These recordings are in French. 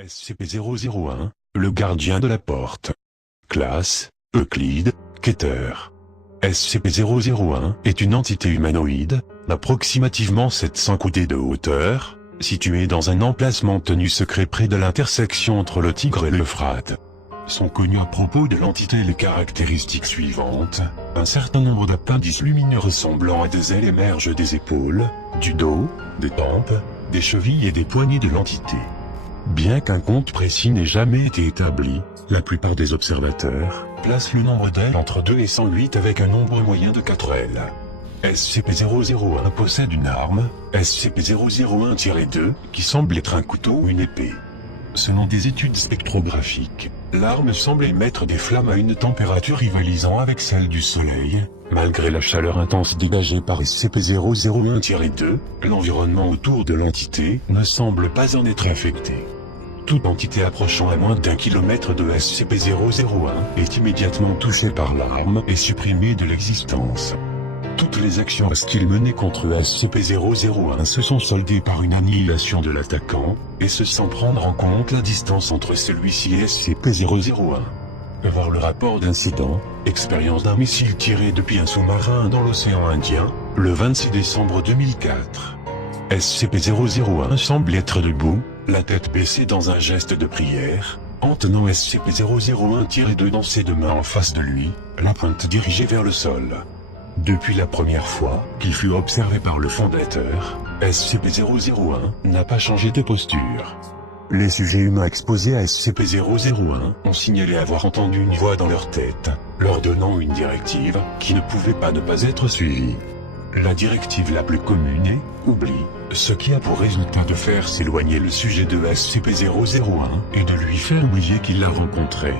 SCP-001, le gardien de la porte. Classe, Euclide, Keter. SCP-001 est une entité humanoïde, d'approximativement 700 coudées de hauteur, située dans un emplacement tenu secret près de l'intersection entre le Tigre et l'Euphrate. Sont connues à propos de l'entité les caractéristiques suivantes. Un certain nombre d'appendices lumineux ressemblant à des ailes émergent des épaules, du dos, des tempes, des chevilles et des poignets de l'entité. Bien qu'un compte précis n'ait jamais été établi, la plupart des observateurs placent le nombre d'ailes entre 2 et 108 avec un nombre moyen de 4 ailes. SCP-001 possède une arme, SCP-001-2, qui semble être un couteau ou une épée. Selon des études spectrographiques, l'arme semble émettre des flammes à une température rivalisant avec celle du Soleil. Malgré la chaleur intense dégagée par SCP-001-2, l'environnement autour de l'entité ne semble pas en être affecté. Toute entité approchant à moins d'1 kilomètre de SCP-001 est immédiatement touchée par l'arme et supprimée de l'existence. Toutes les actions hostiles menées contre SCP-001 se sont soldées par une annihilation de l'attaquant, et ce sans prendre en compte la distance entre celui-ci et SCP-001. Voir le rapport d'incident, expérience d'un missile tiré depuis un sous-marin dans l'océan Indien, le 26 décembre 2004. SCP-001 semble être debout, la tête baissée dans un geste de prière, en tenant SCP-001-2 dans ses deux mains en face de lui, la pointe dirigée vers le sol. Depuis la première fois qu'il fut observé par le fondateur, SCP-001 n'a pas changé de posture. Les sujets humains exposés à SCP-001 ont signalé avoir entendu une voix dans leur tête, leur donnant une directive qui ne pouvait pas ne pas être suivie. La directive la plus commune est « oublie », ce qui a pour résultat de faire s'éloigner le sujet de SCP-001 et de lui faire oublier qu'il l'a rencontré.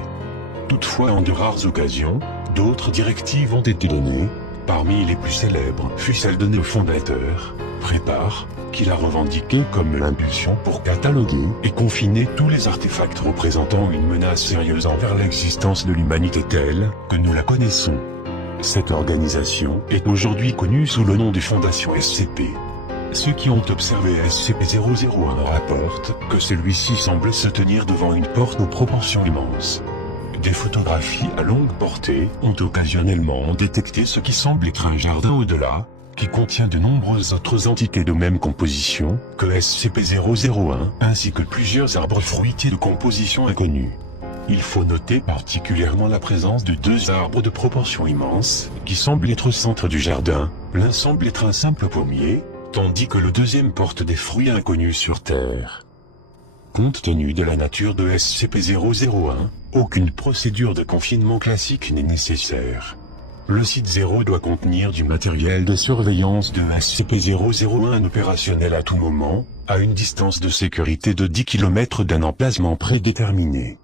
Toutefois, en de rares occasions, d'autres directives ont été données. Parmi les plus célèbres fut celle donnée au fondateur, Prépare, qu'il a revendiquée comme l'impulsion pour cataloguer et confiner tous les artefacts représentant une menace sérieuse envers l'existence de l'humanité telle que nous la connaissons. Cette organisation est aujourd'hui connue sous le nom de Fondation SCP. Ceux qui ont observé SCP-001 rapportent que celui-ci semble se tenir devant une porte aux proportions immenses. Des photographies à longue portée ont occasionnellement détecté ce qui semble être un jardin au-delà, qui contient de nombreuses autres entités de même composition que SCP-001, ainsi que plusieurs arbres fruitiers de composition inconnue. Il faut noter particulièrement la présence de 2 arbres de proportions immenses, qui semblent être au centre du jardin. L'un semble être un simple pommier, tandis que le deuxième porte des fruits inconnus sur Terre. Compte tenu de la nature de SCP-001, aucune procédure de confinement classique n'est nécessaire. Le site 0 doit contenir du matériel de surveillance de SCP-001 opérationnel à tout moment, à une distance de sécurité de 10 km d'un emplacement prédéterminé.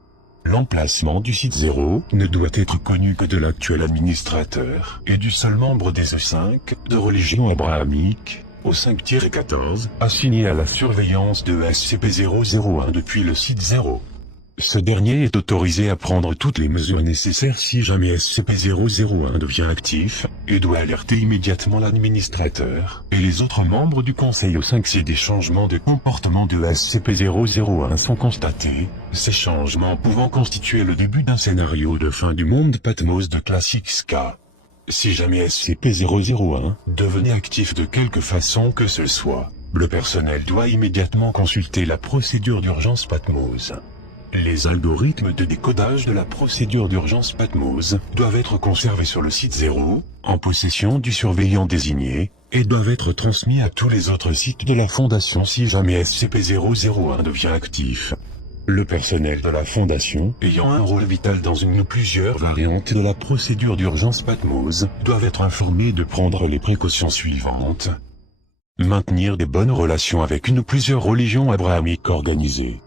L'emplacement du site 0 ne doit être connu que de l'actuel administrateur et du seul membre des E5 de religion abrahamique, au 5-14, assigné à la surveillance de SCP-001 depuis le site 0. Ce dernier est autorisé à prendre toutes les mesures nécessaires si jamais SCP-001 devient actif, et doit alerter immédiatement l'administrateur et les autres membres du Conseil au 5 si des changements de comportement de SCP-001 sont constatés, ces changements pouvant constituer le début d'un scénario de fin du monde Patmos de classique SK. Si jamais SCP-001 devenait actif de quelque façon que ce soit, le personnel doit immédiatement consulter la procédure d'urgence Patmos. Les algorithmes de décodage de la procédure d'urgence Patmos doivent être conservés sur le site 0, en possession du surveillant désigné, et doivent être transmis à tous les autres sites de la Fondation si jamais SCP-001 devient actif. Le personnel de la Fondation, ayant un rôle vital dans une ou plusieurs variantes de la procédure d'urgence Patmos, doivent être informés de prendre les précautions suivantes. Maintenir des bonnes relations avec une ou plusieurs religions abrahamiques organisées.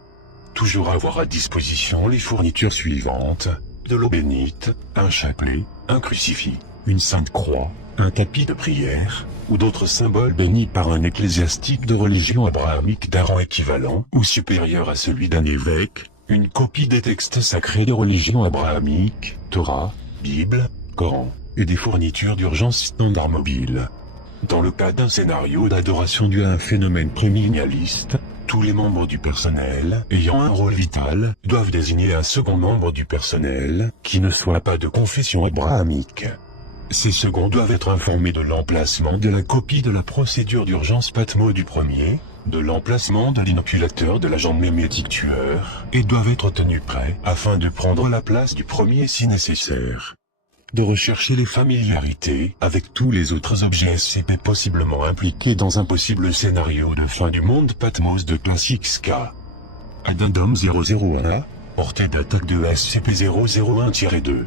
Toujours avoir à disposition les fournitures suivantes, de l'eau bénite, un chapelet, un crucifix, une sainte croix, un tapis de prière, ou d'autres symboles bénis par un ecclésiastique de religion abrahamique d'un rang équivalent ou supérieur à celui d'un évêque, une copie des textes sacrés de religion abrahamique, Torah, Bible, Coran, et des fournitures d'urgence standard mobiles. Dans le cas d'un scénario d'adoration dû à un phénomène prémillénialiste, Tous les membres du personnel ayant un rôle vital doivent désigner un second membre du personnel qui ne soit pas de confession abrahamique. Ces seconds doivent être informés de l'emplacement de la copie de la procédure d'urgence Patmos du premier, de l'emplacement de l'inoculateur de l'agent mémétique tueur, et doivent être tenus prêts afin de prendre la place du premier si nécessaire. De rechercher les familiarités avec tous les autres objets SCP possiblement impliqués dans un possible scénario de fin du monde Patmos de classe XK. Addendum 001A, portée d'attaque de SCP-001-2.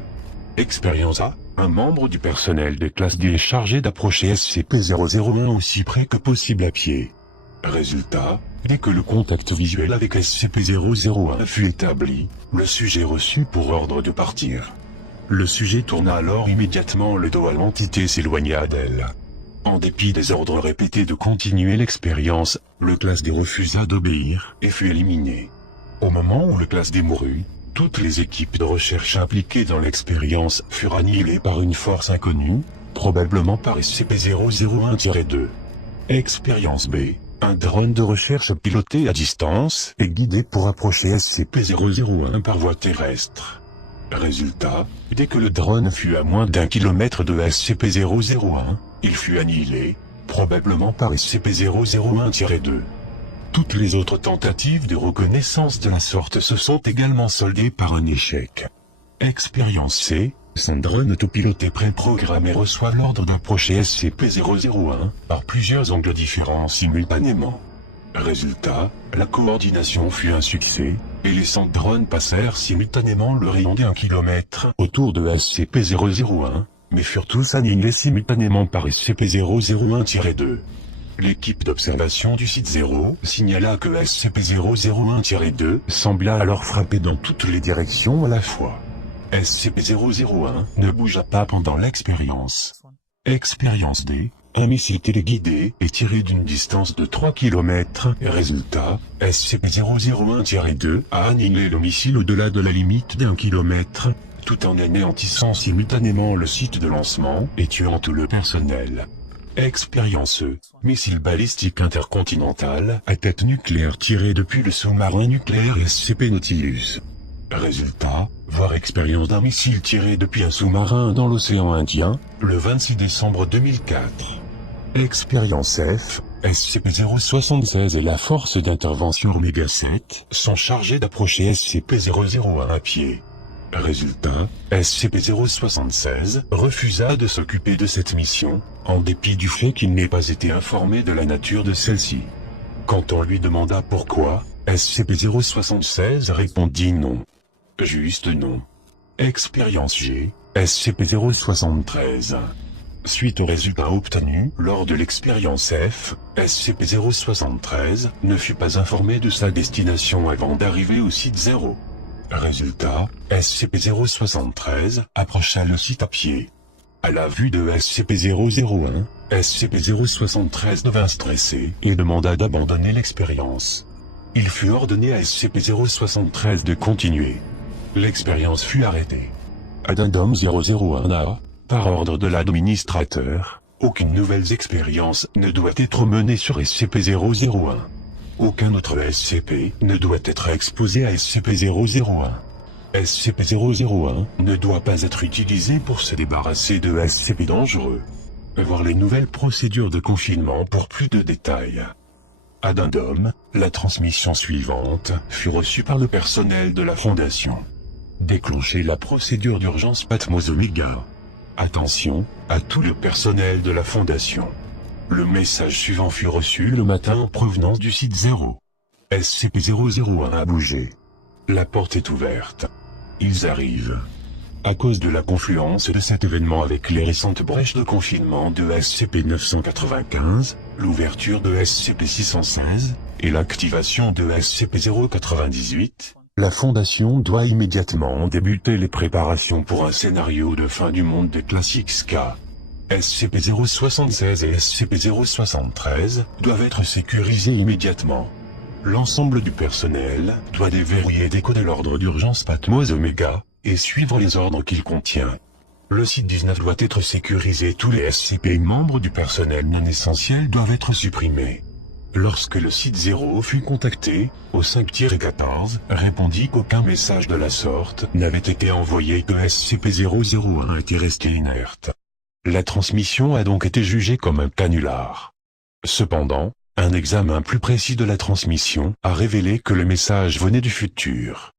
Expérience A, un membre du personnel de classe D est chargé d'approcher SCP-001 aussi près que possible à pied. Résultat, dès que le contact visuel avec SCP-001 fut établi, le sujet reçut pour ordre de partir. Le sujet tourna alors immédiatement le dos à l'entité s'éloigna d'elle. En dépit des ordres répétés de continuer l'expérience, le classe D refusa d'obéir et fut éliminé. Au moment où le classe D mourut, toutes les équipes de recherche impliquées dans l'expérience furent annihilées par une force inconnue, probablement par SCP-001-2. Expérience B. Un drone de recherche piloté à distance est guidé pour approcher SCP-001 par voie terrestre. Résultat, dès que le drone fut à moins d'1 kilomètre de SCP-001, il fut annihilé, probablement par SCP-001-2. Toutes les autres tentatives de reconnaissance de la sorte se sont également soldées par un échec. Expérience C. Son drone autopiloté préprogrammé reçoit l'ordre d'approcher SCP-001 par plusieurs angles différents simultanément. Résultat, la coordination fut un succès, et les 100 drones passèrent simultanément le rayon d'1 kilomètre autour de SCP-001, mais furent tous annihilés simultanément par SCP-001-2. L'équipe d'observation du site 0 signala que SCP-001-2 sembla alors frapper dans toutes les directions à la fois. SCP-001 ne bougea pas pendant l'expérience. Expérience D. Un missile téléguidé est tiré d'une distance de 3 km. Résultat, SCP-001-2 a annihilé le missile au-delà de la limite d'1 km, tout en anéantissant simultanément le site de lancement et tuant tout le personnel. Expérience E. Missile balistique intercontinental à tête nucléaire tiré depuis le sous-marin nucléaire SCP Nautilus. Résultat, voir expérience d'un missile tiré depuis un sous-marin dans l'océan Indien, le 26 décembre 2004. Expérience F, SCP-076 et la force d'intervention Omega 7 sont chargés d'approcher SCP-001 à pied. Résultat, SCP-076 refusa de s'occuper de cette mission, en dépit du fait qu'il n'ait pas été informé de la nature de celle-ci. Quand on lui demanda pourquoi, SCP-076 répondit non. Juste non. Expérience G, SCP-073. Suite aux résultats obtenus lors de l'expérience F, SCP-073 ne fut pas informé de sa destination avant d'arriver au site 0. Résultat, SCP-073 approcha le site à pied. À la vue de SCP-001, SCP-073 devint stressé et demanda d'abandonner l'expérience. Il fut ordonné à SCP-073 de continuer. L'expérience fut arrêtée. Addendum 001A, par ordre de l'administrateur, aucune nouvelle expérience ne doit être menée sur SCP-001. Aucun autre SCP ne doit être exposé à SCP-001. SCP-001 ne doit pas être utilisé pour se débarrasser de SCP dangereux. Voir les nouvelles procédures de confinement pour plus de détails. Addendum, la transmission suivante fut reçue par le personnel de la Fondation. Déclencher la procédure d'urgence Patmos Omega. Attention, à tout le personnel de la Fondation. Le message suivant fut reçu le matin en provenance du site 0. SCP-001 a bougé. La porte est ouverte. Ils arrivent. À cause de la confluence de cet événement avec les récentes brèches de confinement de SCP-995, l'ouverture de SCP-616, et l'activation de SCP-098, la Fondation doit immédiatement débuter les préparations pour un scénario de fin du monde de classe XK. SCP-076 et SCP-073 doivent être sécurisés immédiatement. L'ensemble du personnel doit déverrouiller et décoder l'ordre d'urgence Patmos Omega, et suivre les ordres qu'il contient. Le site 19 doit être sécurisé, tous les SCP et membres du personnel non essentiel doivent être supprimés. Lorsque le site 0 fut contacté, au 5-14 répondit qu'aucun message de la sorte n'avait été envoyé et que SCP-001 était resté inerte. La transmission a donc été jugée comme un canular. Cependant, un examen plus précis de la transmission a révélé que le message venait du futur.